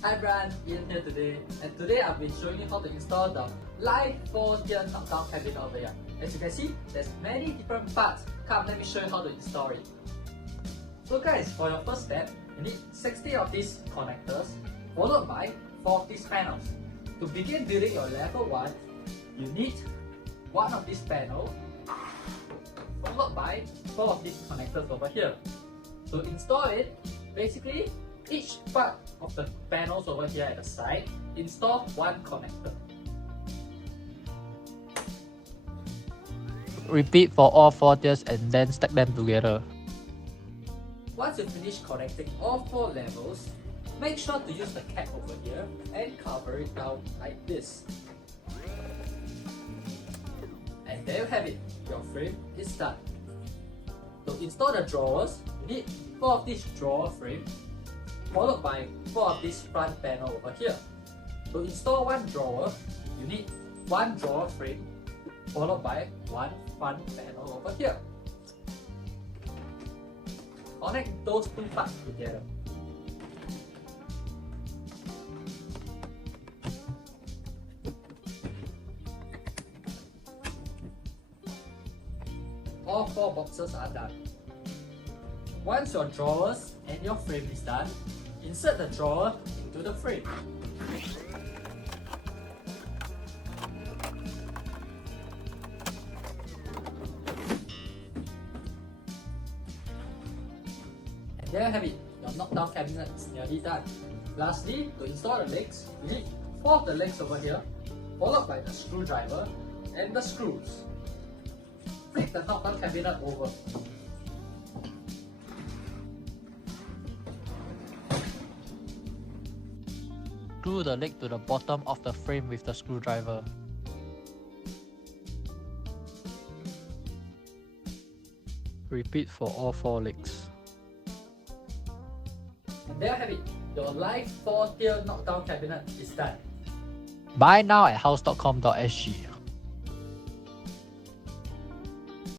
Hi everyone, Ian here today, and today I'll be showing you how to install the live 4-tier knockdown cabinet over here. As you can see, there's many different parts. Come, let me show you how to install it. So guys, for your first step, you need 60 of these connectors, followed by 4 of these panels. To begin building your level 1, you need 1 of these panels, followed by 4 of these connectors over here. To install it, basically, each part of the panels over here at the side, install 1 connector. Repeat for all 4 tiers and then stack them together. Once you finish connecting all 4 levels, make sure to use the cap over here and cover it down like this. And there you have it, your frame is done. To install the drawers, you need 4 of these drawer frames, followed by 4 of this front panel over here. To install 1 drawer, you need 1 drawer frame, followed by 1 front panel over here. Connect those 2 parts together. All 4 boxes are done. Once your drawers and your frame is done, insert the drawer into the frame. And there you have it, your knockdown cabinet is nearly done. Lastly, to install the legs, you need 4 of the legs over here, followed by the screwdriver and the screws. Flip the knockdown cabinet over. Screw the leg to the bottom of the frame with the screwdriver. Repeat for all 4 legs. And there you have it, your live 4-tier knockdown cabinet is done. Buy now at house.com.sg.